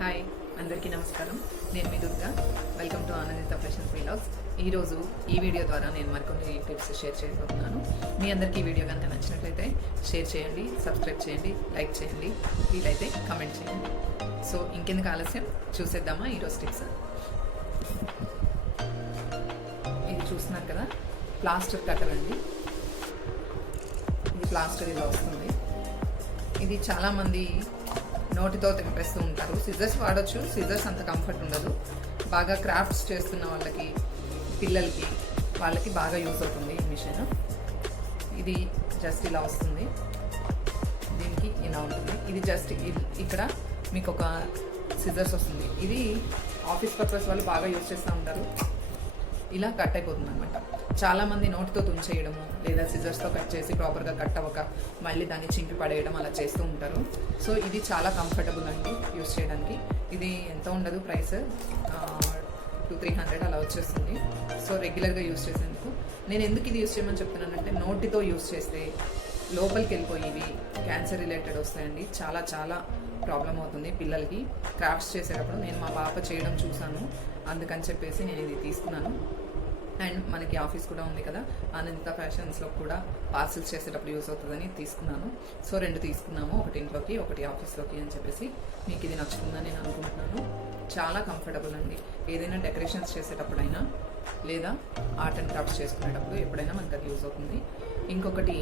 Hi, అందరికీ నమస్కారం. నేను మీ Durga. Welcome to Anandita fashion vlogs. ఈరోజు ఈ వీడియో ద్వారా నేను మరికొన్ని టిప్స్ షేర్ చేయబోతున్నాను. మీ అందరికీ ఈ వీడియో కనుక నచ్చినట్లయితే షేర్ చేయండి, సబ్స్క్రైబ్ చేయండి, లైక్ చేయండి, వీలైతే కమెంట్ చేయండి. సో ఇంకెందుకు ఆలస్యం, చూసేద్దామా ఈరోజు టిప్స్. ఇది చూస్తున్నారు కదా, ప్లాస్టర్ కట్టర్ అండి. ఇది ప్లాస్టర్ ఇలా వస్తుంది. ఇది చాలామంది నోటితో తెంపేస్తూ ఉంటారు. సిజర్స్ వాడచ్చు, సిజర్స్ అంత కంఫర్ట్ ఉండదు. బాగా క్రాఫ్ట్స్ చేస్తున్న వాళ్ళకి, పిల్లలకి, వాళ్ళకి బాగా యూజ్ అవుతుంది ఈ మిషన్. ఇది జస్ట్ ఇలా వస్తుంది, దీనికి ఇలా ఉంటుంది. ఇది జస్ట్ ఇక్కడ మీకు ఒక సిజర్స్ వస్తుంది. ఇది ఆఫీస్ పర్పస్ వాళ్ళు బాగా యూజ్ చేస్తూ ఉంటారు. ఇలా కట్ అయిపోతుంది అనమాట. చాలామంది నోటితో తుంచేయడము లేదా సిజర్స్తో కట్ చేసి ప్రాపర్గా కట్ అవ్వక మళ్ళీ దాన్ని చింపి పడేయడం అలా చేస్తూ ఉంటారు. సో ఇది చాలా కంఫర్టబుల్ అండి యూస్ చేయడానికి. ఇది ఎంత ఉండదు ప్రైస్, 200-300 అలా వచ్చేస్తుంది. సో రెగ్యులర్గా యూస్ చేసేందుకు నేను ఎందుకు ఇది యూస్ చేయమని చెప్తున్నానంటే, నోటితో యూస్ చేస్తే లోపలికి వెళ్ళిపోయి ఇవి క్యాన్సర్ రిలేటెడ్ వస్తాయండి. చాలా చాలా ప్రాబ్లం అవుతుంది పిల్లలకి. క్రాఫ్ట్స్ చేసేటప్పుడు నేను మా పాప చేయడం చూసాను, అందుకని చెప్పేసి నేను ఇది తీసుకున్నాను. అండ్ మనకి ఆఫీస్ కూడా ఉంది కదా, ఆనందిత ఫ్యాషన్స్లో కూడా పార్సిల్స్ చేసేటప్పుడు యూస్ అవుతుందని తీసుకున్నాను. సో 2 తీసుకున్నాము, ఒకటి ఇంట్లోకి ఒకటి ఆఫీస్లోకి అని చెప్పేసి. మీకు ఇది నచ్చుతుందని నేను అనుకుంటున్నాను. చాలా కంఫర్టబుల్ అండి. ఏదైనా డెకరేషన్స్ చేసేటప్పుడైనా లేదా ఆర్ట్ అండ్ క్రాఫ్ట్స్ చేసుకునేటప్పుడు ఎప్పుడైనా మనకు అది యూజ్ అవుతుంది. ఇంకొకటి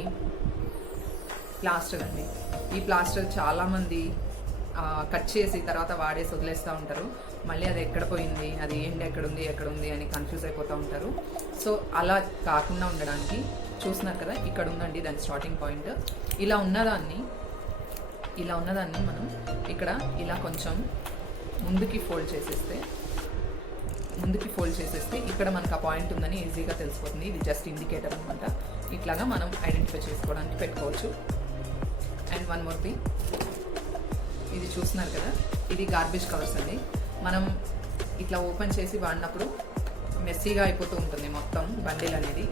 ప్లాస్టర్ అండి. ఈ ప్లాస్టర్ చాలామంది కట్ చేసి తర్వాత వాడేసి వదిలేస్తూ ఉంటారు. మళ్ళీ అది ఎక్కడ పోయింది, అది ఏంటి, ఎక్కడుంది అని కన్ఫ్యూజ్ అయిపోతూ ఉంటారు. సో అలా కాకుండా ఉండడానికి చూస్తున్నారు కదా, ఇక్కడ ఉందండి దాని స్టార్టింగ్ పాయింట్. ఇలా ఉన్నదాన్ని మనం ఇక్కడ ఇలా కొంచెం ముందుకి ఫోల్డ్ చేసేస్తే ఇక్కడ మనకు ఆ పాయింట్ ఉందని ఈజీగా తెలిసిపోతుంది. ఇది జస్ట్ ఇండికేటర్ అనమాట. ఇట్లాగా మనం ఐడెంటిఫై చేసుకోవడానికి పెట్టుకోవచ్చు. అండ్ వన్ మోర్ థింగ్, ఇది చూస్తున్నారు కదా, ఇది గార్బేజ్ కవర్స్ అండి. మనం ఇట్లా ఓపెన్ చేసి వాడినప్పుడు మెస్సీగా అయిపోతూ ఉంటుంది మొత్తం బండిల్ అనేది.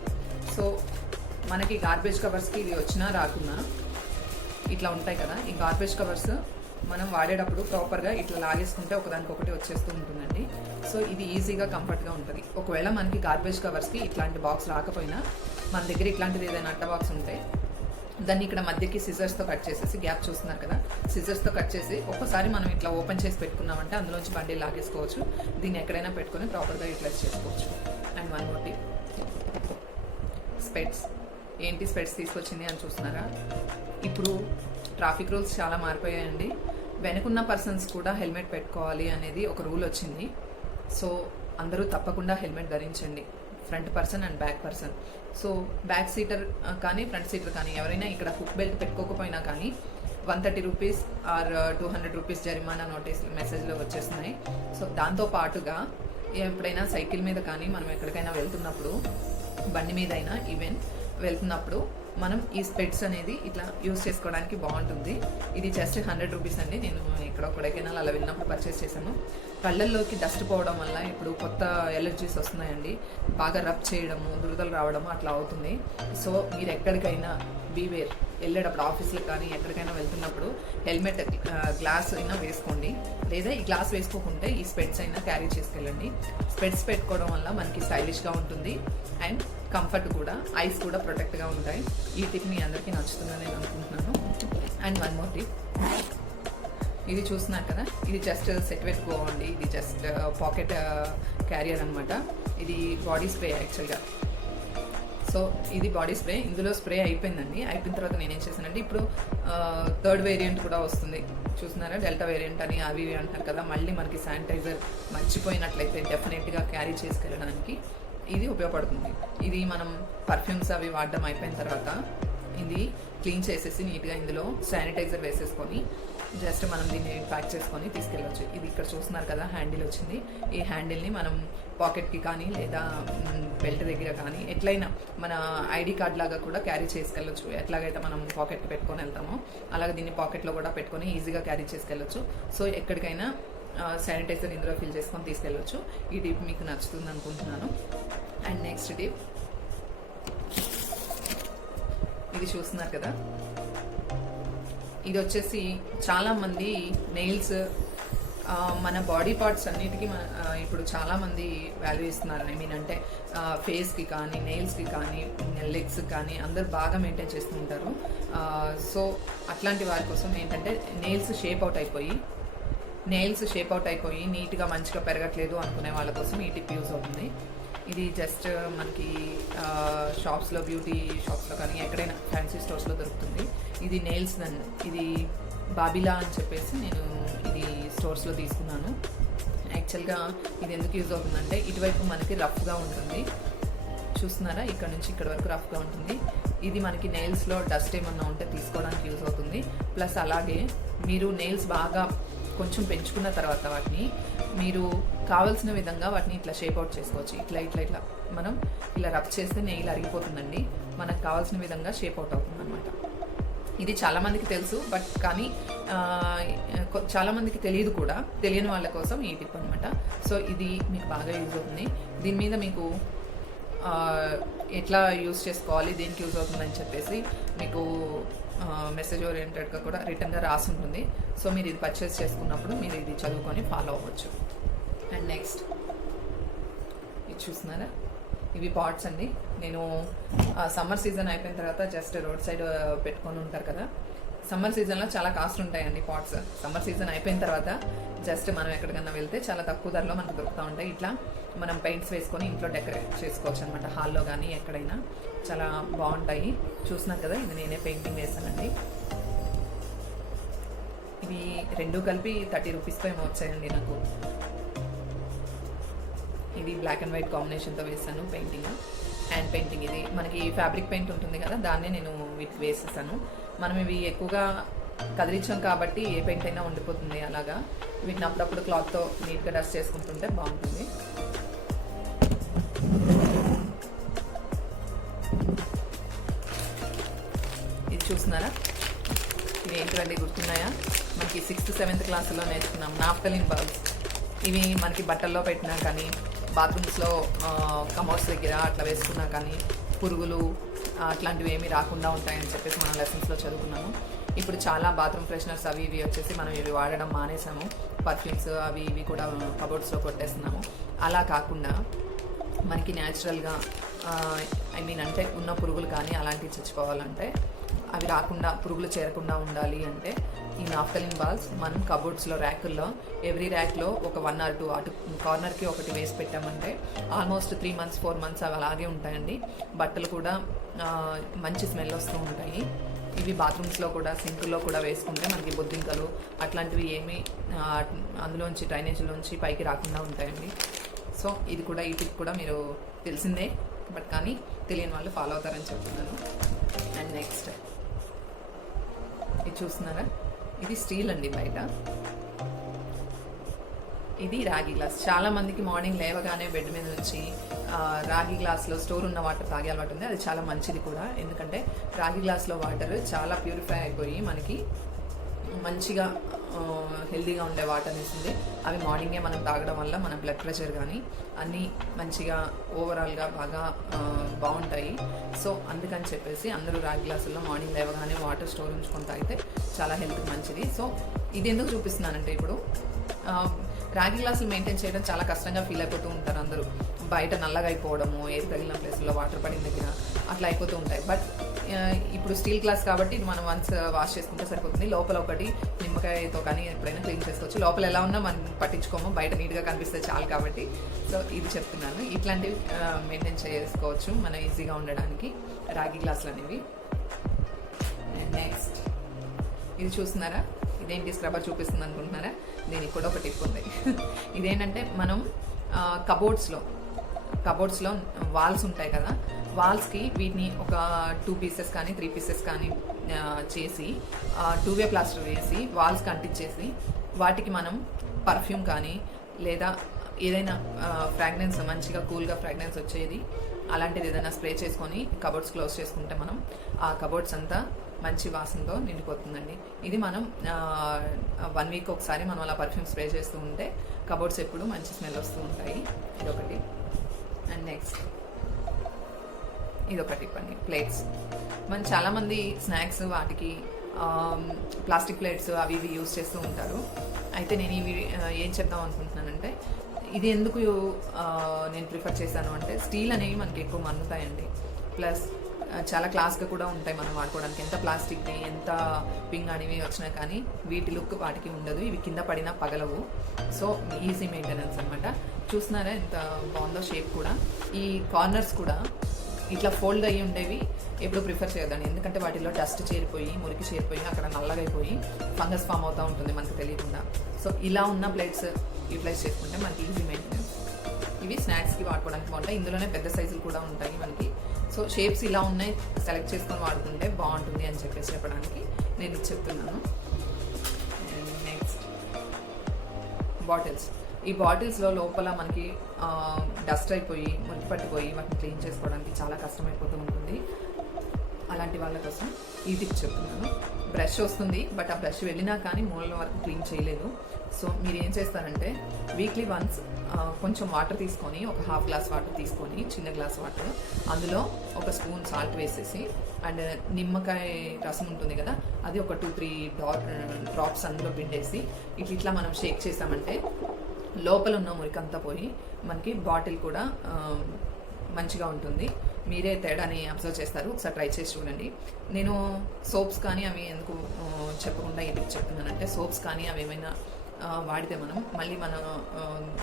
సో మనకి గార్బేజ్ కవర్స్కి ఇది వచ్చినా రాకున్నా ఇట్లా ఉంటాయి కదా, ఈ గార్బేజ్ కవర్స్ మనం వాడేటప్పుడు ప్రాపర్గా ఇట్లా లాగేసుకుంటే ఒకదానికొకటి వచ్చేస్తూ ఉంటుందండి. సో ఇది ఈజీగా కంఫర్ట్గా ఉంటుంది. ఒకవేళ మనకి గార్బేజ్ కవర్స్కి ఇట్లాంటి బాక్స్ రాకపోయినా మన దగ్గర ఇట్లాంటిది ఏదైనా అట్ట బాక్స్ ఉంటే దాన్ని ఇక్కడ మధ్యకి సిజర్స్తో కట్ చేసేసి, గ్యాప్ చూస్తున్నారు కదా, సిజర్స్తో కట్ చేసి ఒక్కసారి మనం ఇట్లా ఓపెన్ చేసి పెట్టుకున్నామంటే అందులోంచి బండి లాగేసుకోవచ్చు. దీన్ని ఎక్కడైనా పెట్టుకొని ప్రాపర్గా యూటిలైజ్ చేసుకోవచ్చు. అండ్ వన్ మోర్ టిప్, స్పెట్స్. ఏంటి స్పెట్స్ తీసుకొచ్చింది అని చూస్తున్నారా? ఇప్పుడు ట్రాఫిక్ రూల్స్ చాలా మారిపోయాయండి. వెనుకున్న పర్సన్స్ కూడా హెల్మెట్ పెట్టుకోవాలి అనేది ఒక రూల్ వచ్చింది. సో అందరూ తప్పకుండా హెల్మెట్ ధరించండి, front person and back person. So back seater కానీ ఫ్రంట్ సీటర్ కానీ ఎవరైనా ఇక్కడ హుక్ బెల్ట్ పెట్టుకోకపోయినా కానీ 130 రూపీస్ ఆర్ 200 రూపీస్ జరిమానా నోటీసులు మెసేజ్లో వచ్చేస్తున్నాయి. సో దాంతో పాటుగా ఎప్పుడైనా సైకిల్ మీద కానీ మనం ఎక్కడికైనా వెళ్తున్నప్పుడు, బండి మీద అయినా ఈవెన్ వెళ్తున్నప్పుడు మనం ఈ స్పెట్స్ అనేది ఇట్లా యూజ్ చేసుకోవడానికి బాగుంటుంది. ఇది జస్ట్ 100 రూపీస్ అండి. నేను ఇక్కడ కొడైకెనాల్ అలా వెళ్ళినప్పుడు పర్చేస్ చేశాను. కళ్ళల్లోకి డస్ట్ పోవడం వల్ల ఇప్పుడు కొత్త ఎలర్జీస్ వస్తున్నాయండి. బాగా రబ్ చేయడము, దురదలు రావడము అట్లా అవుతుంది. సో మీరు ఎక్కడికైనా బీవేర్, వెళ్ళేటప్పుడు ఆఫీస్లకు కానీ ఎక్కడికైనా వెళ్తున్నప్పుడు హెల్మెట్ గ్లాస్ అయినా వేసుకోండి, లేదా ఈ గ్లాస్ వేసుకోకుంటే ఈ స్పెట్స్ అయినా క్యారీ చేసుకెళ్ళండి. స్పెట్స్ పెట్టుకోవడం వల్ల మనకి స్టైలిష్గా ఉంటుంది అండ్ కంఫర్ట్ కూడా, ఐస్ కూడా ప్రొటెక్ట్గా ఉంటాయి. ఈ టిప్ మీ అందరికీ నచ్చుతుందని నేను అనుకుంటున్నాను. అండ్ వన్ మోర్ టిప్, ఇది చూస్తున్నారు కదా, ఇది జస్ట్ సెట్ పెట్టుకోండి. ఇది జస్ట్ పాకెట్ క్యారియర్ అనమాట. ఇది బాడీ స్ప్రే యాక్చువల్గా. సో ఇది బాడీ స్ప్రే, ఇందులో స్ప్రే అయిపోయిందండి. అయిపోయిన తర్వాత నేనేం చేశానంటే, ఇప్పుడు 3rd వేరియంట్ కూడా వస్తుంది చూస్తున్నారా, డెల్టా వేరియంట్ అని అవి అంటారు కదా. మళ్ళీ మనకి శానిటైజర్ మర్చిపోయినట్లయితే డెఫినెట్గా క్యారీ చేసుకెళ్ళడానికి ఇది ఉపయోగపడుతుంది. ఇది మనం పర్ఫ్యూమ్స్ అవి వాడడం అయిపోయిన తర్వాత ఇది క్లీన్ చేసేసి నీట్గా ఇందులో శానిటైజర్ వేసేసుకొని జస్ట్ మనం దీన్ని ప్యాక్ చేసుకొని తీసుకెళ్ళవచ్చు. ఇది ఇక్కడ చూస్తున్నారు కదా, హ్యాండిల్ వచ్చింది. ఈ హ్యాండిల్ని మనం పాకెట్కి కానీ లేదా బెల్ట్ దగ్గర కానీ ఎట్లయినా మన ఐడి కార్డ్ లాగా కూడా క్యారీ చేసుకెళ్ళచ్చు. ఎట్లాగైతే మనం పాకెట్కి పెట్టుకొని వెళ్తామో అలాగే దీన్ని పాకెట్లో కూడా పెట్టుకొని ఈజీగా క్యారీ చేసుకెళ్ళచ్చు. సో ఎక్కడికైనా శానిటైజర్ ఇందులో ఫిల్ చేసుకొని తీసుకెళ్ళవచ్చు. ఈ టిప్ మీకు నచ్చుతుంది అనుకుంటున్నాను. అండ్ నెక్స్ట్ టిప్, ఇది చూస్తున్నారు కదా, ఇది వచ్చేసి చాలామంది నెయిల్స్ మన బాడీ పార్ట్స్ అన్నిటికీ ఇప్పుడు చాలామంది వాల్యూ ఇస్తున్నారు. ఐ మీన్ అంటే ఫేస్కి కానీ, నెయిల్స్కి కానీ, లెగ్స్కి కానీ అందరూ బాగా మెయింటైన్ చేస్తూ ఉంటారు. సో అట్లాంటి వారి కోసం ఏంటంటే నెయిల్స్ షేప్ అవుట్ అయిపోయి నీట్గా మంచిగా పెరగట్లేదు అనుకునే వాళ్ళ కోసం ఈ టిప్ యూజ్ అవుతుంది. ఇది జస్ట్ మనకి షాప్స్లో, బ్యూటీ షాప్స్లో కానీ ఎక్కడైనా ఫ్యాన్సీ స్టోర్స్లో దొరుకుతుంది. ఇది నెయిల్స్ ఇది బాబిలా అని చెప్పేసి నేను ఇది స్టోర్స్లో తీసుకున్నాను. యాక్చువల్గా ఇది ఎందుకు యూజ్ అవుతుందంటే ఇటువైపు మనకి రఫ్గా ఉంటుంది, చూస్తున్నారా, ఇక్కడ నుంచి ఇక్కడ వరకు రఫ్గా ఉంటుంది. ఇది మనకి నెయిల్స్లో డస్ట్ ఏమన్నా ఉంటే తీసుకోవడానికి యూజ్ అవుతుంది. ప్లస్ అలాగే మీరు నెయిల్స్ బాగా కొంచెం పెంచుకున్న తర్వాత వాటిని మీరు కావాల్సిన విధంగా వాటిని ఇట్లా షేప్ అవుట్ చేసుకోవచ్చు. ఇట్లా మనం ఇలా రబ్ చేస్తే నెయిల్ అరిగిపోతుందండి. మనకు కావాల్సిన విధంగా షేప్ అవుట్ అవుతుంది అనమాట. ఇది చాలామందికి తెలుసు, బట్ కానీ చాలామందికి తెలియదు కూడా. తెలియని వాళ్ళ కోసం ఈ టిప్ అనమాట. సో ఇది మీకు బాగా యూజ్ అవుతుంది. దీని మీద మీకు ఎట్లా యూజ్ చేసుకోవాలి, దేనికి యూజ్ అవుతుందని చెప్పేసి మీకు మెసేజ్ ఓరియంటెడ్గా కూడా రిటర్న్గా రాసి ఉంటుంది. సో మీరు ఇది పర్చేస్ చేసుకున్నప్పుడు మీరు ఇది చదువుకొని ఫాలో అవ్వచ్చు. అండ్ నెక్స్ట్ ఇది చూస్తున్నారా, ఇవి పాట్స్ అండి. నేను సమ్మర్ సీజన్ అయిపోయిన తర్వాత జస్ట్ రోడ్ సైడ్ పెట్టుకొని ఉంటారు కదా, సమ్మర్ సీజన్లో చాలా కాస్ట్ ఉంటాయండి పాట్స్. సమ్మర్ సీజన్ అయిపోయిన తర్వాత జస్ట్ మనం ఎక్కడికన్నా వెళ్తే చాలా తక్కువ ధరలో మనకు దొరుకుతూ ఉంటాయి. ఇట్లా మనం పెయింట్స్ వేసుకొని ఇంట్లో డెకరేట్ చేసుకోవచ్చు అనమాట, హాల్లో కానీ ఎక్కడైనా. చాలా బాగుంటాయి. చూస్తున్నారు కదా, ఇది నేనే పెయింటింగ్ వేసానండి. ఇవి రెండు కలిపి 30 రూపీస్తో ఏమో వచ్చాయండి నాకు. ఇది బ్లాక్ అండ్ వైట్ కాంబినేషన్తో వేసాను పెయింటింగ్, హ్యాండ్ పెయింటింగ్. ఇది మనకి ఫ్యాబ్రిక్ పెయింట్ ఉంటుంది కదా, దాన్నే నేను వీటికి వేసేసాను. మనం ఇవి ఎక్కువగా కదిలించాం కాబట్టి ఏ పెయింట్ అయినా ఉండిపోతుంది. అలాగా వీటిని అప్పుడప్పుడు క్లాత్తో నీట్గా డస్ట్ చేసుకుంటుంటే బాగుంటుంది. ఇది చూస్తున్నారా, ఇవి ఏంటండి గుర్తున్నాయా? మనకి 6th 7th క్లాసులో నేర్చుకున్నాం నాఫ్థలిన్ బల్బ్స్. ఇవి మనకి బట్టల్లో పెట్టినా కానీ, బాత్రూమ్స్లో కమోడ్స్ దగ్గర అట్లా వేసుకున్నా కానీ పురుగులు అట్లాంటివి ఏమీ రాకుండా ఉంటాయని చెప్పేసి మనం లెసన్స్లో చదువుకున్నాము. ఇప్పుడు చాలా బాత్రూమ్ ఫ్రెషనర్స్ అవి ఇవి వచ్చేసి మనం ఇవి వాడడం మానేసాము. పర్ఫ్యూమ్స్ అవి ఇవి కూడా కబోర్డ్స్లో కొట్టేస్తున్నాము. అలా కాకుండా మనకి న్యాచురల్గా ఐ మీన్ అంటే ఉన్న పురుగులు కానీ అలాంటివి చచ్చిపోవాలంటే, అవి రాకుండా, పురుగులు చేరకుండా ఉండాలి అంటే ఈ నాఫ్థలిన్ బాల్స్ మనం కబోర్డ్స్లో ర్యాకుల్లో ఎవ్రీ ర్యాక్లో ఒక 1 or 2 అటు కార్నర్కి ఒకటి వేసి పెట్టామంటే ఆల్మోస్ట్ 3 months 4 months అవి అలాగే ఉంటాయండి. బట్టలు కూడా మంచి స్మెల్ వస్తూ ఉంటాయి. ఇవి బాత్రూమ్స్లో కూడా, సింకుల్లో కూడా వేసుకుంటే మనకి బొద్దింకలు అట్లాంటివి ఏమీ అందులోంచి డ్రైనేజీలోంచి పైకి రాకుండా ఉంటాయండి. సో ఇది కూడా, ఈ టిప్ కూడా మీరు తెలిసిందే, బట్ కానీ తెలియని వాళ్ళు ఫాలో అవుతారని చెప్తున్నాను. అండ్ నెక్స్ట్ ఇది చూస్తున్నారా, ఇది స్టీల్ అండి. బయట ఇది రాగి గ్లాస్. చాలా మందికి మార్నింగ్ లేవగానే బెడ్ మీద నుంచి రాగి గ్లాస్లో స్టోర్ ఉన్న వాటర్ తాగే అలవాటు ఉంది. అది చాలా మంచిది కూడా, ఎందుకంటే రాగి గ్లాస్లో వాటర్ చాలా ప్యూరిఫై అయిపోయి మనకి మంచిగా హెల్తీగా ఉండే వాటర్ ఇస్తుంది. అవి మార్నింగే మనం తాగడం వల్ల మన బ్లడ్ ప్రెషర్ కానీ అన్నీ మంచిగా ఓవరాల్గా బాగా బాగుంటాయి. సో అందుకని చెప్పేసి అందరూ రాగి గ్లాసుల్లో మార్నింగ్ లేవగానే వాటర్ స్టోర్ ఉంచుకొని తాగితే చాలా హెల్త్కి మంచిది. సో ఇది ఎందుకు చూపిస్తున్నానంటే, ఇప్పుడు రాగి గ్లాసులు మెయింటైన్ చేయడం చాలా కష్టంగా ఫీల్ అయిపోతూ ఉంటారు అందరూ. బయట నల్లగా అయిపోవడము, ఏది తగిలిన ప్లేస్లో వాటర్ పడిన దగ్గర అట్లా అయిపోతూ ఉంటాయి. బట్ ఇప్పుడు స్టీల్ గ్లాస్ కాబట్టి ఇది మనం వన్స్ వాష్ చేసుకుంటే సరిపోతుంది. లోపల ఒకటి నిమ్మకాయతో కానీ ఎప్పుడైనా క్లీన్ చేసుకోవచ్చు. లోపల ఎలా ఉన్నా మనం పట్టించుకోము, బయట నీట్గా కనిపిస్తే చాలు కాబట్టి. సో ఇది చెప్తున్నాను, ఇట్లాంటివి మెయింటైన్ చేసుకోవచ్చు మనం ఈజీగా ఉండడానికి రాగి గ్లాసులు అనేవి. అండ్ నెక్స్ట్ ఇది చూస్తున్నారా, ఇదేంటి స్క్రబ్బర్ చూపిస్తుంది అనుకుంటున్నారా? దీనికి కూడా ఒక టిప్ ఉంది. ఇదేంటంటే మనం కబోర్డ్స్లో వాల్స్ ఉంటాయి కదా, వాల్స్కి వీటిని ఒక 2 pieces కానీ 3 pieces కానీ చేసి 2-way ప్లాస్టర్ వేసి వాల్స్కి అంటించేసి వాటికి మనం పర్ఫ్యూమ్ కానీ లేదా ఏదైనా ఫ్రాగ్రెన్స్, మంచిగా కూల్గా ఫ్రాగ్రెన్స్ వచ్చేది అలాంటిది ఏదైనా స్ప్రే చేసుకొని కబోర్డ్స్ క్లోజ్ చేసుకుంటే మనం ఆ కబోర్డ్స్ అంతా మంచి వాసనతో నిండిపోతుందండి. ఇది మనం 1 week ఒకసారి మనం అలా పర్ఫ్యూమ్ స్ప్రే చేస్తూ ఉంటే కబోర్డ్స్ ఎప్పుడు మంచి స్మెల్ వస్తూ ఉంటాయి. ఇదొకటి. అండ్ నెక్స్ట్ ఇదొక టిప్ అండి, ప్లేట్స్. మనం చాలామంది స్నాక్స్ వాటికి ప్లాస్టిక్ ప్లేట్స్ అవి ఇవి యూస్ చేస్తూ ఉంటారు. అయితే నేను ఇవి ఏం చెప్దాం అనుకుంటున్నానంటే, ఇది ఎందుకు నేను ప్రిఫర్ చేశాను అంటే, స్టీల్ అనేవి మనకి ఎక్కువ మన్నుతాయండి. ప్లస్ చాలా క్లాస్గా కూడా ఉంటాయి మనం వాడుకోవడానికి. ఎంత ప్లాస్టిక్ని ఎంత పింగ్ అనేవి వచ్చినా కానీ వీటి లుక్ వాటికి ఉండదు. ఇవి కింద పడినా పగలవు. సో ఈజీ మెయింటెనెన్స్ అనమాట. చూస్తున్నారా ఎంత బాగుందో షేప్ కూడా. ఈ కార్నర్స్ కూడా ఇట్లా ఫోల్డ్ అయ్యి ఉండేవి ఎప్పుడు ప్రిఫర్ చేయదండి. ఎందుకంటే వాటిలో డస్ట్ చేరిపోయి మురికి చేరిపోయి అక్కడ నల్లగా అయిపోయి ఫంగస్ ఫామ్ అవుతూ ఉంటుంది మనకు తెలియకుండా. సో ఇలా ఉన్న ప్లేట్స్ యూటిలైజ్ చేసుకుంటే మనకి ఈజీ మెయింటెనెన్స్. ఇవి స్నాక్స్కి వాడుకోవడానికి బాగుంటాయి. ఇందులోనే పెద్ద సైజులు కూడా ఉంటాయి మనకి. సో షేప్స్ ఇలా ఉన్నాయి, సెలెక్ట్ చేసుకొని వాడుకుంటే బాగుంటుంది అని చెప్పేసి చెప్పడానికి నేను ఇది చెప్తున్నాను. Next bottles. ఈ బాటిల్స్లో లోపల మనకి డస్ట్ అయిపోయి మురికి పట్టిపోయి వాటిని క్లీన్ చేసుకోవడానికి చాలా కష్టమైపోతూ ఉంటుంది. అలాంటి వాళ్ళ కోసం ఈ టిప్ చెప్తున్నాను. బ్రష్ వస్తుంది, బట్ ఆ బ్రష్ వెళ్ళినా కానీ మూలల వరకు క్లీన్ చేయలేదు. సో మీరు ఏం చేస్తారంటే, వీక్లీ వన్స్ కొంచెం వాటర్ తీసుకొని, ఒక హాఫ్ గ్లాస్ వాటర్ తీసుకొని, చిన్న గ్లాస్ వాటర్, అందులో ఒక స్పూన్ సాల్ట్ వేసేసి, అండ్ నిమ్మకాయ రసం ఉంటుంది కదా, అది ఒక 2-3 డ్రాప్స్ అందులో పిండేసి ఇట్లా మనం షేక్ చేసామంటే లోపల ఉన్న మురికంతా పోయి మనకి బాటిల్ కూడా మంచిగా ఉంటుంది. మీరే తేడాని అబ్జర్వ్ చేస్తారు. ఒకసారి ట్రై చేసి చూడండి. నేను సోప్స్ కానీ అవి ఎందుకు చెప్పకుండా ఈ టిప్ చెప్తున్నానంటే, సోప్స్ కానీ అవి ఏమైనా వాడితే మళ్ళీ మనం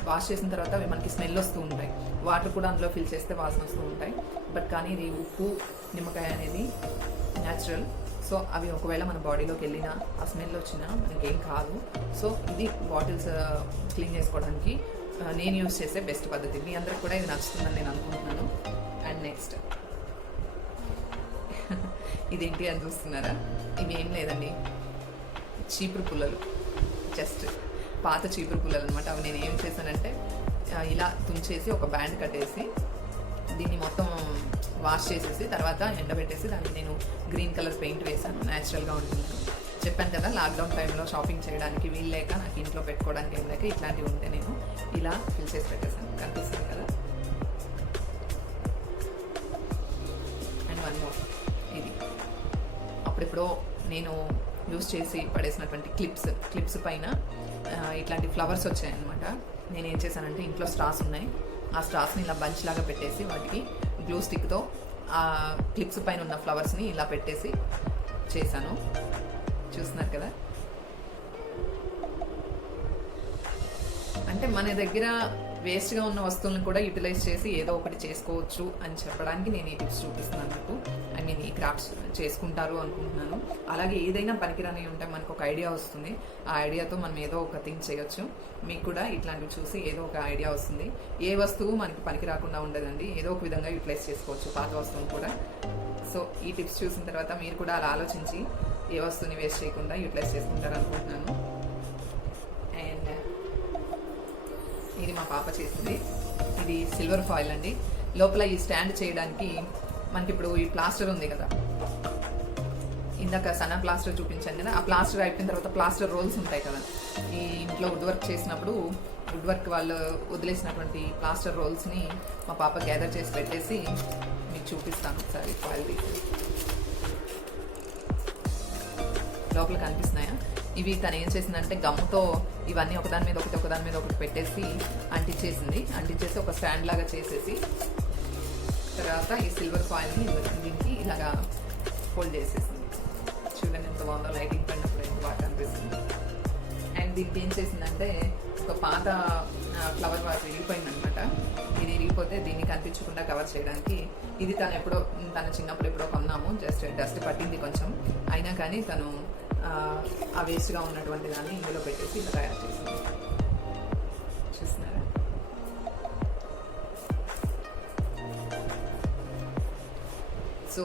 వాష్ చేసిన తర్వాత అవి మనకి స్మెల్ వస్తూ ఉంటాయి. వాటర్ కూడా అందులో ఫిల్ చేస్తే వాసన వస్తూ ఉంటాయి. బట్ కానీ ఇది ఉప్పు నిమ్మకాయ అనేది న్యాచురల్. సో అవి ఒకవేళ మన బాడీలోకి వెళ్ళినా ఆ స్మెల్ వచ్చినా మనకేం కాదు. సో ఇది బాటిల్స్ క్లీన్ చేసుకోవడానికి నేను యూజ్ చేసే బెస్ట్ పద్ధతి. మీ అందరికి కూడా ఇది నచ్చుతుందని నేను అనుకుంటున్నాను. అండ్ నెక్స్ట్ ఇదేంటి అని చూస్తున్నారా? ఇవి ఏం లేదండి, చీపురు పుల్లలు. జస్ట్ పాత చీపురు పుల్లలు అనమాట. అవి నేను ఏం చేశానంటే, ఇలా తుంచేసి ఒక బ్యాండ్ కట్టేసి దీన్ని మొత్తం వాష్ చేసేసి తర్వాత ఎండబెట్టేసి దాన్ని నేను గ్రీన్ కలర్ పెయింట్ వేసాను. న్యాచురల్గా ఉంటుంది. చెప్పాను కదా, లాక్డౌన్ టైంలో షాపింగ్ చేయడానికి వీలు లేక, నాకు ఇంట్లో పెట్టుకోవడానికి ఏం లేక ఇట్లాంటివి ఉంటే నేను ఇలా ఫిల్ చేసి పెట్టేసాను. కనిపిస్తుంది కదా. అండ్ వన్ మోర్, ఇది అప్పుడెప్పుడో నేను యూజ్ చేసి పడేసినటువంటి క్లిప్స్ పైన ఇట్లాంటి ఫ్లవర్స్ వచ్చాయన్నమాట. నేను ఏం చేశానంటే, ఇంట్లో స్ట్రాస్ ఉన్నాయి, ఆ స్ట్రాస్ని ఇలా బంచ్ లాగా పెట్టేసి వాటికి గ్లూ స్టిక్తో ఆ క్లిప్స్ పైన ఉన్న ఫ్లవర్స్ని ఇలా పెట్టేసి చేశాను. చూస్తున్నారు కదా. అంటే మన దగ్గర వేస్ట్గా ఉన్న వస్తువులను కూడా యూటిలైజ్ చేసి ఏదో ఒకటి చేసుకోవచ్చు అని చెప్పడానికి నేను ఈ టిప్స్ చూపిస్తున్నాను మీకు. ఐ మీన్ ఈ క్రాఫ్ట్స్ చేసుకుంటారు అనుకుంటున్నాను. అలాగే ఏదైనా పనికిరాని ఉంటే మనకు ఒక ఐడియా వస్తుంది. ఆ ఐడియాతో మనం ఏదో ఒక థింగ్ చేయొచ్చు. మీకు కూడా ఇట్లాంటివి చూసి ఏదో ఒక ఐడియా వస్తుంది. ఏ వస్తువు మనకి పనికి రాకుండా ఉండదండి. ఏదో ఒక విధంగా యూటిలైజ్ చేసుకోవచ్చు పాత వస్తువును కూడా. సో ఈ టిప్స్ చూసిన తర్వాత మీరు కూడా అలా ఆలోచించి ఏ వస్తువుని వేస్ట్ చేయకుండా యూటిలైజ్ చేసుకుంటారు అనుకుంటున్నాను. అండ్ ఇది మా పాప చేసింది. ఇది సిల్వర్ ఫాయిల్ అండి. లోపల ఈ స్టాండ్ చేయడానికి మనకి ఇప్పుడు ఈ ప్లాస్టర్ ఉంది కదా, ఇందాక సన్న ప్లాస్టర్ చూపించాను కదా, ఆ ప్లాస్టర్ అయిపోయిన తర్వాత ప్లాస్టర్ రోల్స్ ఉంటాయి కదా. ఈ ఇంట్లో వుడ్ వర్క్ చేసినప్పుడు వుడ్ వర్క్ వాళ్ళు వదిలేసినటువంటి ప్లాస్టర్ రోల్స్ని మా పాప గ్యాదర్ చేసి పెట్టేసి మీకు చూపిస్తాను ఒకసారి. ఫాయిల్ తీసి లోపల కనిపిస్తున్నాయా? ఇవి తను ఏం చేసిందంటే, గమ్ముతో ఇవన్నీ ఒకదాని మీద ఒకటి పెట్టేసి అంటించేసి ఒక స్టాండ్ లాగా చేసేసి తర్వాత ఈ సిల్వర్ ఫాయిల్ని దీనికి ఇలాగా ఫోల్డ్ చేసేసింది. చూడండి ఎంత బాగుందో, లైటింగ్ పడినప్పుడు ఎంత బాగా కనిపిస్తుంది. అండ్ దీనికి ఏం చేసిందంటే, ఒక పాత ఫ్లవర్ వాజ్ విరిగిపోయిందనమాట. ఇది విరిగిపోతే దీన్ని కనిపించకుండా కవర్ చేయడానికి, ఇది తన చిన్నప్పుడు ఎప్పుడో కొన్నాము. జస్ట్ డస్ట్ పట్టింది కొంచెం, అయినా కానీ తను ఆ వేస్ట్గా ఉన్నటువంటి దాన్ని ఇందులో పెట్టేసి ఇలా తయారు చేసింది. చూస్తున్నారా? సో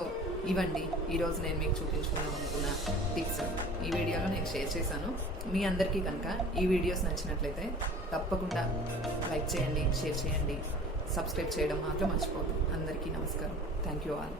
ఇవండి ఈరోజు నేను మీకు చూపించుకుందాం అనుకున్న టిప్స్. ఈ వీడియోలో నేను షేర్ చేశాను. మీ అందరికీ కనుక ఈ వీడియోస్ నచ్చినట్లయితే తప్పకుండా లైక్ చేయండి, షేర్ చేయండి, సబ్స్క్రైబ్ చేయడం మాత్రం మర్చిపోవద్దు. అందరికీ నమస్కారం. Thank you all.